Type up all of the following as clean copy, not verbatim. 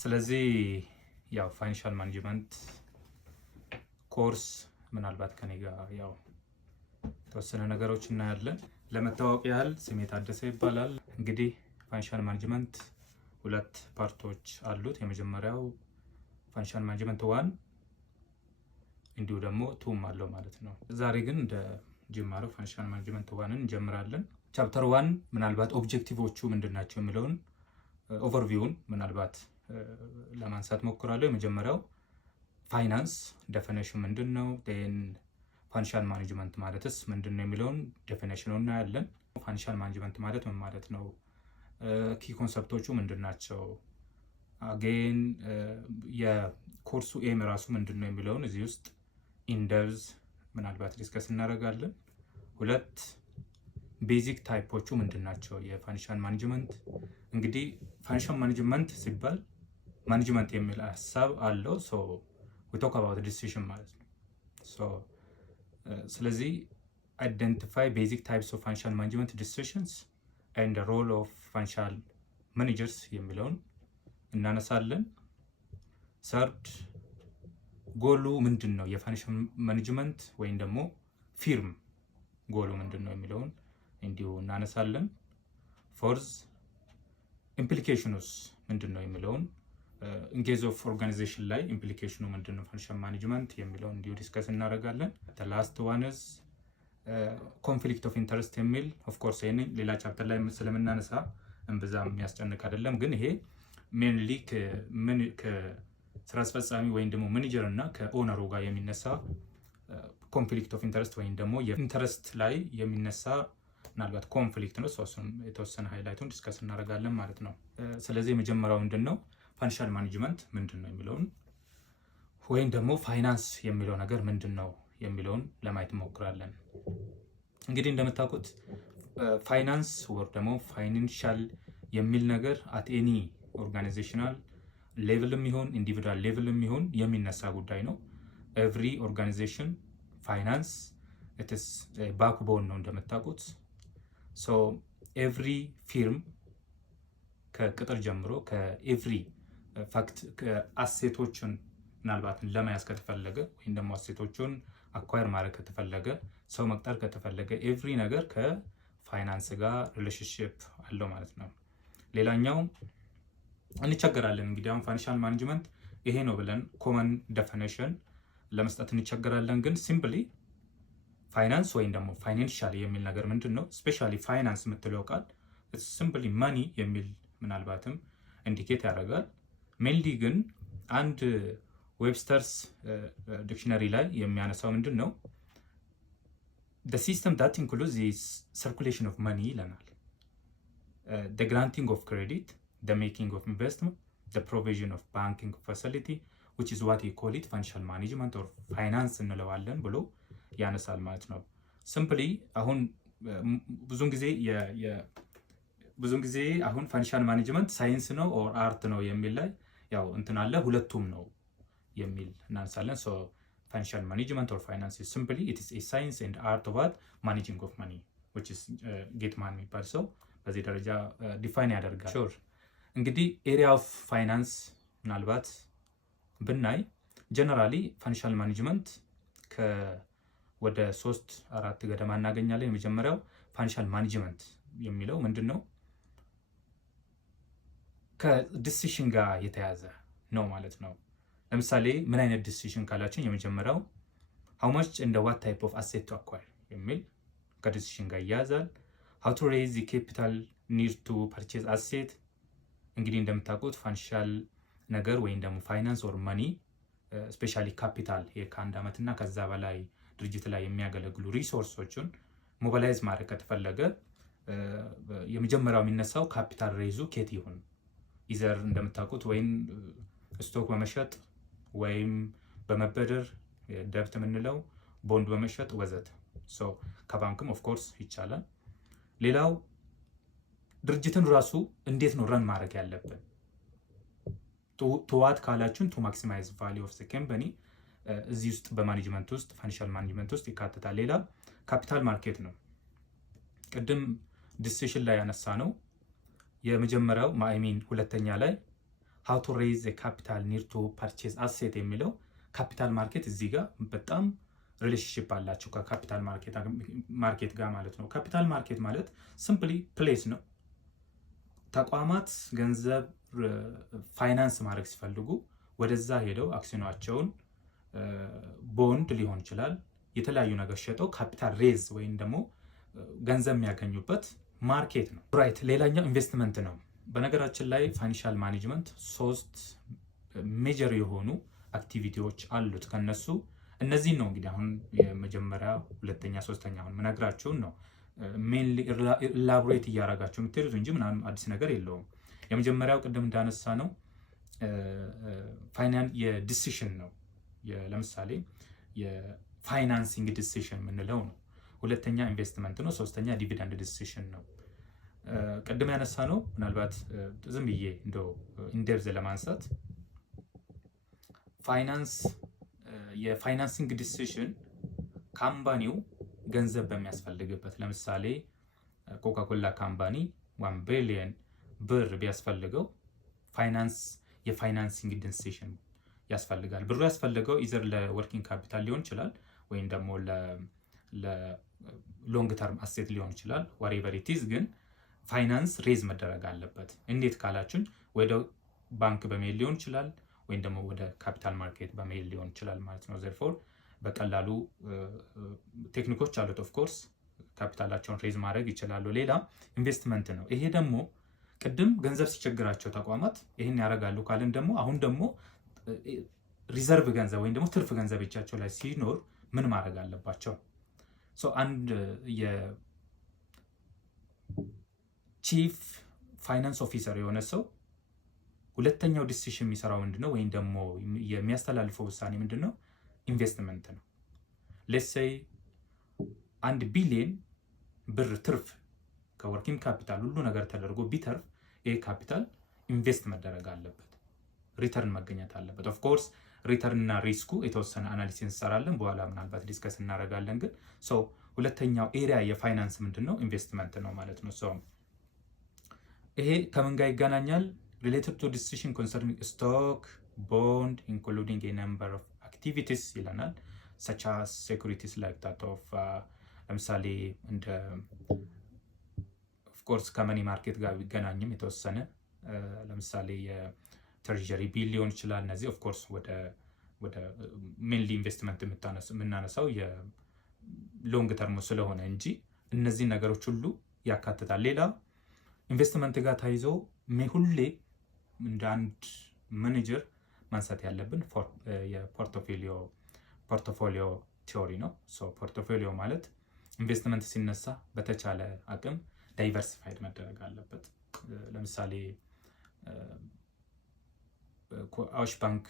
ስለዚህ ያው ፋይናንሻል ማኔጅመንት ኮርስ ምናልባት ከኔ ጋር ያው ተወሰነ ነገሮች እናያለን። ለመታወቅ ያህል ስሜ ታደሰ ይባላል። እንግዲህ ፋይናንሻል ማኔጅመንት ሁለት ፓርቶች አሉት። የመጀመሪያው ፋይናንሻል ማኔጅመንት 1 እንዲሁ ደግሞ 2 አለው ማለት ነው። ዛሬ ግን እንደ ጅማሮ ፋይናንሻል ማኔጅመንት 1ን እንጀምራለን። ቻፕተር 1 ምናልባት ኦብጀክቲቮቹ ምንድናቸው የሚለውን ኦቨርቪውን ምናልባት ለማንሳት ሞክራለሁ። የመጀመሪያው ፋይናንስ ዴፊኒሽን ምንድነው፣ ፋይናንሻል ማኔጅመንት ማለትስ ምንድነው የሚለውን ዴፊኒሽኑን እናያለን። ፋይናንሻል ማኔጅመንት ማለት ምን ማለት ነው፣ ኪ ኮንሰፕቶቹ ምንድናቸው፣ አጌን የኮርሱ ኤም ራሱ ምንድነው የሚለውን እዚህ ውስጥ ኢንደብዝ ምናልባት ዲስከስ እናደርጋለን። ሁለት ቤዚክ ታይፖቹ ምንድናቸው የፋይናንሻል ማኔጅመንት። እንግዲህ ፋይናንሻል ማኔጅመንት ሲባል ማኔጅመንት የሚል ሀሳብ አለው። ሶ ዊ ቶክ አባውት ዲሲዥን ማለት ነው። ሶ ስለዚህ አይደንቲፋይ ቤዚክ ታይፕስ ኦፍ ፋይናንሻል ማኔጅመንት ዲሲዥንስ ኤንድ ሮል ኦፍ ፋይናንሻል ማኔጀርስ የሚለውን እናነሳለን። ሰርድ ጎሉ ምንድን ነው የፋይናንሻል ማኔጅመንት ወይም ደግሞ ፊርም ጎሉ ምንድን ነው የሚለውን እንዲሁ እናነሳለን። ፎርዝ ኢምፕሊኬሽኑስ ምንድን ነው የሚለውን ኢንኬዝ ኦፍ ኦርጋናይዜሽን ላይ ኢምፕሊኬሽኑ ምንድን ነው ፋይናንሻል ማኔጅመንት የሚለውን እንዲሁ ዲስከስ እናደርጋለን። ላስት ዋንስ ኮንፍሊክት ኦፍ ኢንተረስት የሚል ኦፍኮርስ ይህን ሌላ ቻፕተር ላይ ስለምናነሳ እምብዛም የሚያስጨንቅ አይደለም፣ ግን ይሄ ሜንሊ ከስራ አስፈጻሚ ወይም ደግሞ ማኔጀር እና ከኦነሩ ጋር የሚነሳ ኮንፍሊክት ኦፍ ኢንተረስት ወይም ደግሞ የኢንተረስት ላይ የሚነሳ ምናልባት ኮንፍሊክት ነው። እሱም የተወሰነ ሃይላይቱን ዲስከስ እናደርጋለን ማለት ነው። ስለዚህ የመጀመሪያው ምንድን ነው ፋይናንሻል ማኔጅመንት ምንድን ነው የሚለውን ወይም ደግሞ ፋይናንስ የሚለው ነገር ምንድን ነው የሚለውን ለማየት እንሞክራለን። እንግዲህ እንደምታውቁት ፋይናንስ ወር ደግሞ ፋይናንሻል የሚል ነገር አት ኤኒ ኦርጋናይዜሽናል ሌቭልም ይሁን ኢንዲቪዱዋል ሌቭልም ይሁን የሚነሳ ጉዳይ ነው። ኤቭሪ ኦርጋናይዜሽን ፋይናንስ ኢትስ ባክቦን ነው እንደምታውቁት። ሶ ኤቭሪ ፊርም ከቅጥር ጀምሮ ከኤቭሪ ፋክት አሴቶችን ምናልባት ለመያዝ ከተፈለገ ወይም ደግሞ አሴቶቹን አኳየር ማድረግ ከተፈለገ ሰው መቅጠር ከተፈለገ ኤቭሪ ነገር ከፋይናንስ ጋር ሪሌሽንሺፕ አለው ማለት ነው። ሌላኛው እንቸገራለን እንግዲህ አሁን ፋይናንሻል ማኔጅመንት ይሄ ነው ብለን ኮመን ዴፊኒሽን ለመስጠት እንቸገራለን። ግን ሲምፕሊ ፋይናንስ ወይም ደግሞ ፋይናንሻል የሚል ነገር ምንድን ነው፣ ስፔሻሊ ፋይናንስ የምትለው ቃል ሲምፕሊ ማኒ የሚል ምናልባትም ኢንዲኬት ያደርጋል። ሜንሊ ግን አንድ ዌብስተርስ ዲክሽነሪ ላይ የሚያነሳው ምንድን ነው the system that includes the circulation of money ይለናል። the granting of credit, the making of investment, the provision of banking facility which is what we call it financial management or finance እንለዋለን ብሎ ያነሳል ማለት ነው። ሲምፕሊ አሁን ብዙን ጊዜ አሁን ፋይናንሻል ማኔጅመንት ሳይንስ ነው ኦር አርት ነው የሚል ላይ ያው እንትን አለ፣ ሁለቱም ነው የሚል እናነሳለን። ሶ ፋይናንሻል ማኔጅመንት ኦር ፋይናንስ ኢዝ ሲምፕሊ ኢት ኢዝ ኤ ሳይንስ ኤንድ አርት ኦፍ ማኔጂንግ ኦፍ ማኒ which is ጌትማን የሚባል ሰው በዚህ ደረጃ ዲፋይን ያደርጋል። ሹር እንግዲህ ኤሪያ ኦፍ ፋይናንስ ምናልባት ብናይ ጀነራሊ ፋይናንሻል ማኔጅመንት ወደ 3-4 ገደማ እናገኛለን። የመጀመሪያው ፋይናንሻል ማኔጅመንት የሚለው ምንድን ነው ከዲሲሽን ጋር የተያዘ ነው ማለት ነው። ለምሳሌ ምን አይነት ዲሲሽን ካላችን የመጀመሪያው how much and what type of asset to acquire የሚል ከዲሲሽን ጋር ይያዛል። how to raise the capital need to purchase asset እንግዲህ እንደምታውቁት ፋይናንሻል ነገር ወይም ደግሞ ፋይናንስ ኦር ማኒ ስፔሻሊ ካፒታል ከአንድ ዓመት እና ከዛ በላይ ድርጅት ላይ የሚያገለግሉ ሪሶርሶችን ሞቢላይዝ ማድረግ ከተፈለገ የመጀመሪያው የሚነሳው ካፒታል ሬይዙ ኬት ይሁን ኢዘር እንደምታውቁት ወይም ስቶክ በመሸጥ ወይም በመበደር ደብት የምንለው ቦንድ በመሸጥ ወዘተ። ሶ ከባንክም ኦፍ ኮርስ ይቻላል። ሌላው ድርጅትን ራሱ እንዴት ነው ረን ማድረግ ያለብን ቱዋት ካላችሁን ቱ ማክሲማይዝ ቫልዩ ኦፍ ዘ ካምፓኒ እዚህ ውስጥ በማኔጅመንት ውስጥ ፋይናንሻል ማኔጅመንት ውስጥ ይካተታል። ሌላ ካፒታል ማርኬት ነው። ቅድም ዲሲሽን ላይ ያነሳ ነው የመጀመሪያው ማይሚን ሁለተኛ ላይ how to raise a capital near to purchase asset የሚለው ካፒታል ማርኬት እዚህ ጋር በጣም ሪሌሽንሺፕ አላቸው ከካፒታል ማርኬት ጋር ማለት ነው። ካፒታል ማርኬት ማለት ሲምፕሊ ፕሌስ ነው። ተቋማት ገንዘብ ፋይናንስ ማድረግ ሲፈልጉ ወደዛ ሄደው አክሲዮናቸውን ቦንድ ሊሆን ይችላል የተለያዩ ነገር ሸጠው ካፒታል ሬዝ ወይም ደግሞ ገንዘብ የሚያገኙበት ማርኬት ነው። ራይት። ሌላኛው ኢንቨስትመንት ነው። በነገራችን ላይ ፋይናንሻል ማኔጅመንት 3 ሜጀር የሆኑ አክቲቪቲዎች አሉት። ከነሱ እነዚህ ነው እንግዲህ አሁን የመጀመሪያ፣ ሁለተኛ፣ ሶስተኛ አሁን ምነግራችሁን ነው ሜንሊ ኢላቦሬት እያደረጋችሁ የምትሄዱት እንጂ ምናምን አዲስ ነገር የለውም። የመጀመሪያው ቅድም እንዳነሳ ነው የዲሲሽን ነው። ለምሳሌ የፋይናንሲንግ ዲሲሽን የምንለው ነው። ሁለተኛ ኢንቨስትመንት ነው። ሶስተኛ ዲቪደንድ ዲሲሽን ነው። ቅድም ያነሳ ነው ምናልባት ዝም ብዬ እንደው ኢንዴፕዝ ለማንሳት የፋይናንሲንግ ዲሲሽን ካምፓኒው ገንዘብ በሚያስፈልግበት፣ ለምሳሌ ኮካኮላ ካምፓኒ 1 ቢሊዮን ብር ቢያስፈልገው የፋይናንሲንግ ዲሲሽን ያስፈልጋል። ብሩ ያስፈልገው ኢዘር ለወርኪንግ ካፒታል ሊሆን ይችላል ወይም ደግሞ ለሎንግ ተርም አሴት ሊሆን ይችላል። ዋሬቨር ኢት ኢዝ ግን ፋይናንስ ሬዝ መደረግ አለበት። እንዴት ካላችሁን ወደ ባንክ በመሄድ ሊሆን ይችላል ወይም ደግሞ ወደ ካፒታል ማርኬት በመሄድ ሊሆን ይችላል ማለት ነው። ዘርፎር በቀላሉ ቴክኒኮች አሉት። ኦፍ ኮርስ ካፒታላቸውን ሬዝ ማድረግ ይችላሉ። ሌላ ኢንቨስትመንት ነው። ይሄ ደግሞ ቅድም ገንዘብ ሲቸግራቸው ተቋማት ይህን ያደርጋሉ ካልን ደግሞ አሁን ደግሞ ሪዘርቭ ገንዘብ ወይም ደግሞ ትርፍ ገንዘብ እጃቸው ላይ ሲኖር ምን ማድረግ አለባቸው? አንድ የቺፍ ፋይናንስ ኦፊሰር የሆነ ሰው ሁለተኛው ዲሲሽን የሚሰራው ምንድነው? ወይም ደግሞ የሚያስተላልፈው ውሳኔ ምንድነው? ኢንቨስትመንት ነው። ሌትስ ሴይ 1 ቢሊዮን ብር ትርፍ ከወርኪንግ ካፒታል ሁሉ ነገር ተደርጎ ቢተርፍ ይሄ ካፒታል ኢንቨስት መደረግ አለበት፣ ሪተርን መገኘት አለበት። ኦፍ ኮርስ ሪተርን እና ሪስኩ የተወሰነ አናሊሲስ እንሰራለን፣ በኋላ ምናልባት ዲስከስ እናደርጋለን። ግን ሁለተኛው ኤሪያ የፋይናንስ ምንድነው? ኢንቨስትመንት ነው ማለት ነው። ይሄ ከምን ጋር ይገናኛል? related to decision concerning stock, bond, including a number of activities ይለናል such as securities like that of ለምሳሌ እንደ of course ከመኒ ማርኬት ጋር ቢገናኝም የተወሰነ ለምሳሌ የትሬዠሪ ቢል ሊሆን ይችላል። እነዚህ of course ወደ ሜንሊ ኢንቨስትመንት የምናነሳው የሎንግ ተርም ስለሆነ እንጂ እነዚህ ነገሮች ሁሉ ያካትታል። ሌላ ኢንቨስትመንት ጋር ታይዞ ሁሌ እንደ አንድ ማኔጀር ማንሳት ያለብን የፖርቶፎሊዮ ቲዮሪ ነው። ፖርቶፎሊዮ ማለት ኢንቨስትመንት ሲነሳ በተቻለ አቅም ዳይቨርሲፋይድ መደረግ አለበት። ለምሳሌ አዋሽ ባንክ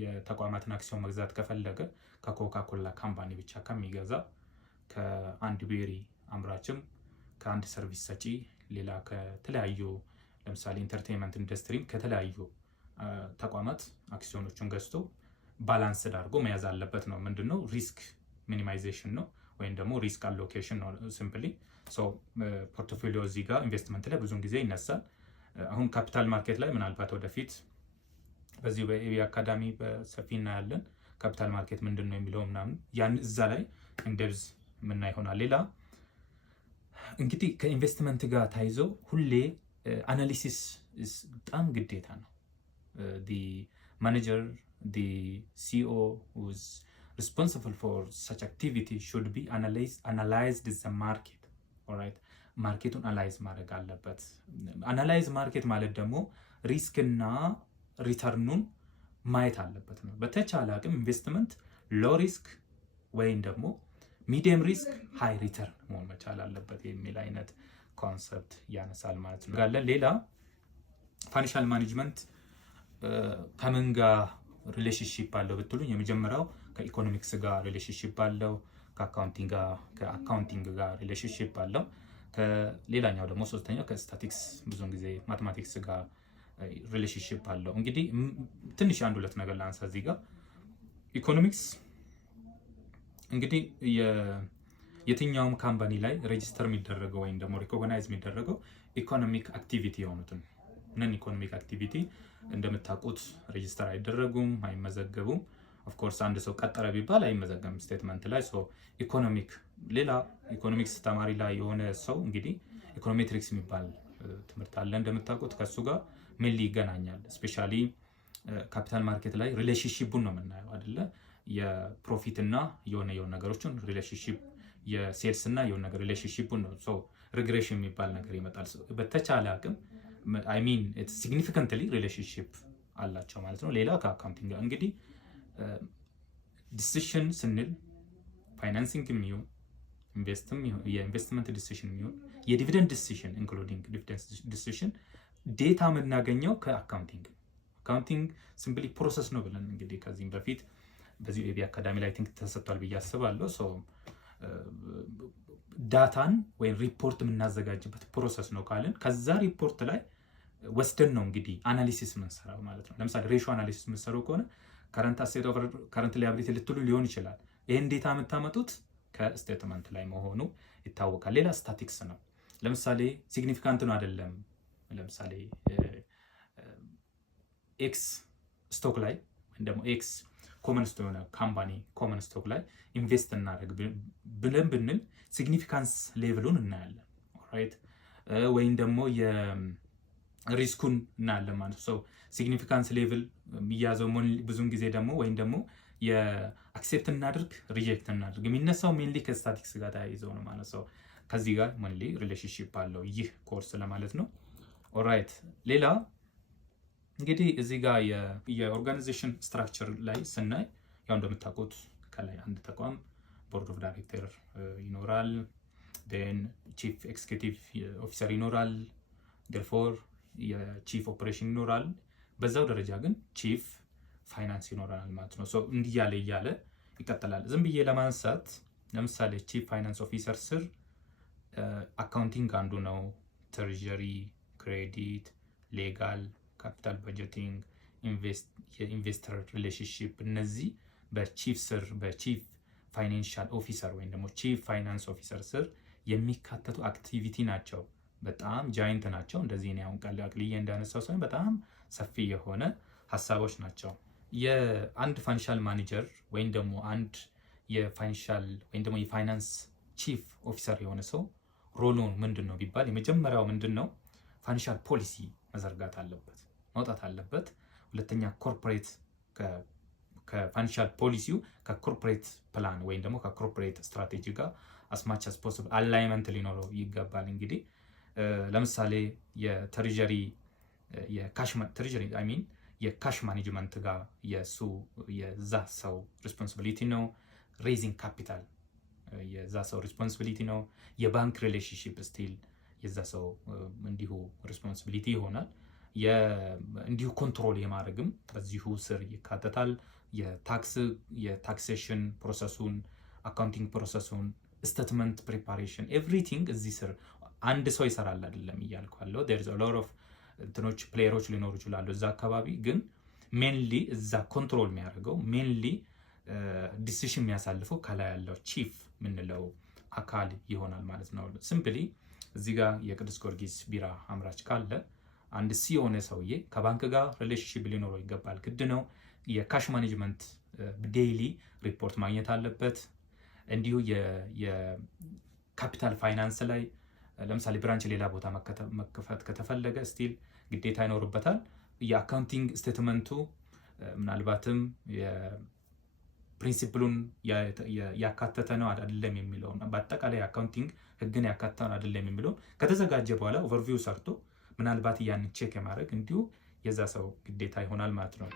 የተቋማትን አክሲዮን መግዛት ከፈለገ ከኮካኮላ ካምፓኒ ብቻ ከሚገዛ ከአንድ ቤሪ አምራችም ከአንድ ሰርቪስ ሰጪ ሌላ ከተለያዩ ለምሳሌ ኢንተርቴይንመንት ኢንዱስትሪም ከተለያዩ ተቋማት አክሲዮኖችን ገዝቶ ባላንስ አድርጎ መያዝ አለበት ነው። ምንድነው? ሪስክ ሚኒማይዜሽን ነው ወይም ደግሞ ሪስክ አሎኬሽን ነው ሲምፕሊ። ፖርትፎሊዮ እዚህ ጋር ኢንቨስትመንት ላይ ብዙውን ጊዜ ይነሳል። አሁን ካፒታል ማርኬት ላይ ምናልባት ወደፊት በዚህ በኤቢ አካዳሚ በሰፊ እናያለን። ካፒታል ማርኬት ምንድነው የሚለው ምናምን ያን እዛ ላይ ኢንዴፕዝ ምና ይሆናል። ሌላ እንግዲህ ከኢንቨስትመንት ጋር ታይዞ ሁሌ አናሊሲስ በጣም ግዴታ ነው። the manager, the CEO who's responsible for such activity should be analyzed the market. All right, ማርኬቱን አናላይዝ ማድረግ አለበት። አናላይዝ ማርኬት ማለት ደግሞ ሪስክ እና ሪተርኑን ማየት አለበት ነው። በተቻለ አቅም ኢንቨስትመንት ሎ ሪስክ ወይም ደግሞ ሚዲየም ሪስክ ሃይ ሪተርን መሆን መቻል አለበት የሚል አይነት ኮንሰፕት ያነሳል ማለት ነው። ሌላ ፋይናንሻል ማኔጅመንት ከምን ጋር ሪሌሽንሺፕ አለው ብትሉኝ የመጀመሪያው ከኢኮኖሚክስ ጋር ሪሌሽንሺፕ አለው፣ ከአካውንቲንግ ጋር ሪሌሽንሺፕ አለው። ከሌላኛው ደግሞ ሶስተኛው ከስታቲክስ ብዙውን ጊዜ ማቴማቲክስ ጋር ሪሌሽንሺፕ አለው። እንግዲህ ትንሽ አንድ ሁለት ነገር ላንሳ እዚህ ጋር። ኢኮኖሚክስ እንግዲህ የትኛውም ካምፓኒ ላይ ሬጂስተር የሚደረገው ወይም ደግሞ ሪኮግናይዝ የሚደረገው ኢኮኖሚክ አክቲቪቲ የሆኑትን ነን ኢኮኖሚክ አክቲቪቲ እንደምታውቁት ሬጂስተር አይደረጉም፣ አይመዘገቡም። ኦፍ ኮርስ አንድ ሰው ቀጠረ ቢባል አይመዘገም ስቴትመንት ላይ። ሶ ኢኮኖሚክ ሌላ ኢኮኖሚክስ ተማሪ ላይ የሆነ ሰው እንግዲህ ኢኮኖሜትሪክስ የሚባል ትምህርት አለ እንደምታውቁት፣ ከሱ ጋር ምን ይገናኛል? ስፔሻሊ ካፒታል ማርኬት ላይ ሪሌሽንሺፑን ነው የምናየው አይደለ? የፕሮፊት እና የሆነ ነገሮችን ሪሌሽንሺፕ፣ የሴልስ እና የሆነ ነገር ሪሌሽንሺፑን ነው። ሶ ሪግሬሽን የሚባል ነገር ይመጣል። በተቻለ አቅም አይ ሚን ኢትስ ሲግኒፊካንትሊ ሪሌሽንሺፕ አላቸው ማለት ነው። ሌላ ከአካውንቲንግ ጋር እንግዲህ ዲሲሽን ስንል ፋይናንሲንግ የሚሆን የኢንቨስትመንት ዲሲሽን የሚሆን የዲቪደንድ ዲሲሽን ኢንክሉዲንግ ዲቪደንድ ዲሲሽን ዴታ የምናገኘው ከአካውንቲንግ። አካውንቲንግ ሲምፕሊ ፕሮሰስ ነው ብለን እንግዲህ ከዚህም በፊት በዚህ ኤቢ አካዳሚ ላይ ቲንክ ተሰጥቷል ብዬ አስባለሁ። ሶ ዳታን ወይም ሪፖርት የምናዘጋጅበት ፕሮሰስ ነው ካልን ከዛ ሪፖርት ላይ ወስደን ነው እንግዲህ አናሊሲስ የምንሰራው ማለት ነው። ለምሳሌ ሬሾ አናሊሲስ የምንሰሩ ከሆነ ከረንት አሴት ኦቨር ከረንት ላያቢሊቲ ልትሉ ሊሆን ይችላል። ይህን ዴታ የምታመጡት ከስቴትመንት ላይ መሆኑ ይታወቃል። ሌላ ስታቲክስ ነው። ለምሳሌ ሲግኒፊካንት ነው አይደለም። ለምሳሌ ኤክስ ስቶክ ላይ ወይም ደግሞ ኤክስ ኮመን ስቶክ የሆነ ካምፓኒ ኮመን ስቶክ ላይ ኢንቨስት እናደርግ ብለን ብንል ሲግኒፊካንስ ሌቭሉን እናያለን። ኦልራይት ወይም ደግሞ የሪስኩን እናያለን ማለት ነው። ሲግኒፊካንስ ሌቭል የሚያዘው ብዙን ጊዜ ደግሞ ወይም ደግሞ የአክሴፕት እናድርግ ሪጀክት እናድርግ የሚነሳው ሜንሊ ከስታቲክስ ጋር ተያይዘው ነው ማለት ነው። ከዚህ ጋር ሜንሊ ሪሌሽንሺፕ አለው ይህ ኮርስ ለማለት ነው። ኦልራይት ሌላ እንግዲህ እዚህ ጋር የኦርጋናይዜሽን ስትራክቸር ላይ ስናይ ያው እንደምታውቁት ከላይ አንድ ተቋም ቦርድ ኦፍ ዳይሬክተር ይኖራል፣ ዴን ቺፍ ኤክስኪዩቲቭ ኦፊሰር ይኖራል፣ ዴርፎር የቺፍ ኦፕሬሽን ይኖራል። በዛው ደረጃ ግን ቺፍ ፋይናንስ ይኖራል ማለት ነው። ሶ እንዲያለ እያለ ይቀጥላል። ዝም ብዬ ለማንሳት ለምሳሌ ቺፍ ፋይናንስ ኦፊሰር ስር አካውንቲንግ አንዱ ነው፣ ትሬዠሪ፣ ክሬዲት፣ ሌጋል፣ ካፒታል በጀቲንግ፣ የኢንቨስተር ሪሌሽንሺፕ እነዚህ በቺፍ ስር በቺፍ ፋይናንሻል ኦፊሰር ወይም ደግሞ ቺፍ ፋይናንስ ኦፊሰር ስር የሚካተቱ አክቲቪቲ ናቸው። በጣም ጃይንት ናቸው። እንደዚህ ነው አሁን አቅልዬ እንዳነሳው ሳይሆን በጣም ሰፊ የሆነ ሀሳቦች ናቸው። የአንድ ፋይናንሻል ማኔጀር ወይም ደግሞ አንድ የፋይናንሻል ወይም ደግሞ የፋይናንስ ቺፍ ኦፊሰር የሆነ ሰው ሮሉን ምንድን ነው ቢባል የመጀመሪያው ምንድን ነው ፋይናንሻል ፖሊሲ መዘርጋት አለበት፣ ማውጣት አለበት። ሁለተኛ ኮርፖሬት ከፋይናንሻል ፖሊሲው ከኮርፖሬት ፕላን ወይም ደግሞ ከኮርፖሬት ስትራቴጂ ጋር አስማች አስ ፖሲብል አላይመንት ሊኖረው ይገባል። እንግዲህ ለምሳሌ የትሬዠሪ የካሽ ማኔጅመንት ጋር የዛ ሰው ሪስፖንሲቢሊቲ ነው። ሬዚንግ ካፒታል የዛ ሰው ሪስፖንሲቢሊቲ ነው። የባንክ ሪሌሽንሺፕ ስቲል የዛ ሰው እንዲሁ ሪስፖንሲቢሊቲ ይሆናል። እንዲሁ ኮንትሮል የማድረግም በዚሁ ስር ይካተታል። የታክሴሽን ፕሮሰሱን፣ አካውንቲንግ ፕሮሰሱን፣ ስቴትመንት ፕሪፓሬሽን ኤቭሪቲንግ እዚህ ስር አንድ ሰው ይሰራል አይደለም እያልኩ ያለው ዴርዝ አ ሎት ኦፍ እንትኖች ፕሌየሮች ሊኖሩ ይችላሉ እዛ አካባቢ። ግን ሜንሊ እዛ ኮንትሮል የሚያደርገው ሜንሊ ዲሲሽን የሚያሳልፈው ከላይ ያለው ቺፍ የምንለው አካል ይሆናል ማለት ነው። ሲምፕሊ እዚህ ጋር የቅዱስ ጊዮርጊስ ቢራ አምራች ካለ አንድ የሆነ ሰውዬ ከባንክ ጋር ሪሌሽንሺፕ ሊኖረው ይገባል፣ ግድ ነው። የካሽ ማኔጅመንት ዴይሊ ሪፖርት ማግኘት አለበት። እንዲሁ የካፒታል ፋይናንስ ላይ ለምሳሌ ብራንች ሌላ ቦታ መከፈት ከተፈለገ ስቲል ግዴታ ይኖርበታል። የአካውንቲንግ ስቴትመንቱ ምናልባትም ፕሪንሲፕሉን ያካተተ ነው አይደለም የሚለው በአጠቃላይ አካውንቲንግ ህግን ያካተተ ነው አይደለም የሚለው ከተዘጋጀ በኋላ ኦቨርቪው ሰርቶ ምናልባት ያንን ቼክ የማድረግ እንዲሁ የዛ ሰው ግዴታ ይሆናል ማለት ነው።